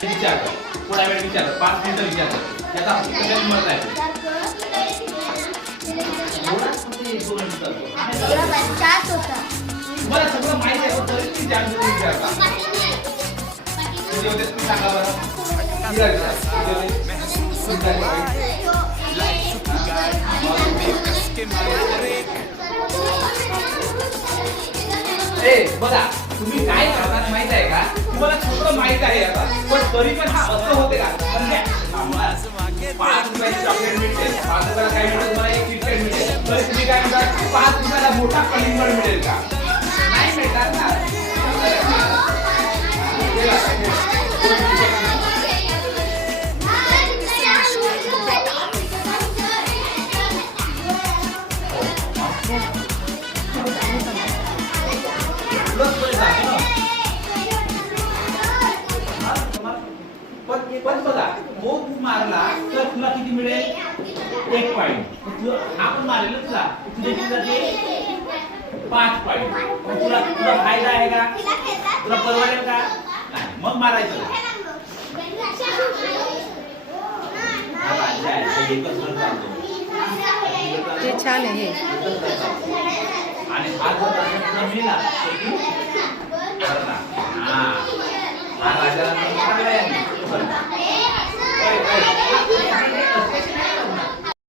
विचारतो थोडा वेळ विचारतो 5 मिनिटं विचारतो त्याचा सगळ्यात मत आहे तुम्हाला सगळं माहिती आहे तरी विचारता सांगा बरं बघा तुम्ही काय करता माहित आहे का तुम्हाला सगळं माहित आहे आता पण तरी पण हा असं होते का म्हणजे 5 रुपयाची चॉकलेट मिळते 5 रुपयाला काय मिळेल तुम्हाला एक क्रिकेट मिळेल तरी तुम्ही काय म्हणता 5 रुपयाला मोठा कलिंगड मिळेल का नाही मिळणार ना पण बघा तो तू मारला तर तुला किती मिळेल 1 पॉइंट आपण मारलेलं तुला तुझे किती जाते 5 पॉइंट तुला फायदा आहे का तुला परवडेल का नाही मग मारायचं ते छान आहे हे आणि हा जर तुला मिळाला हा राजा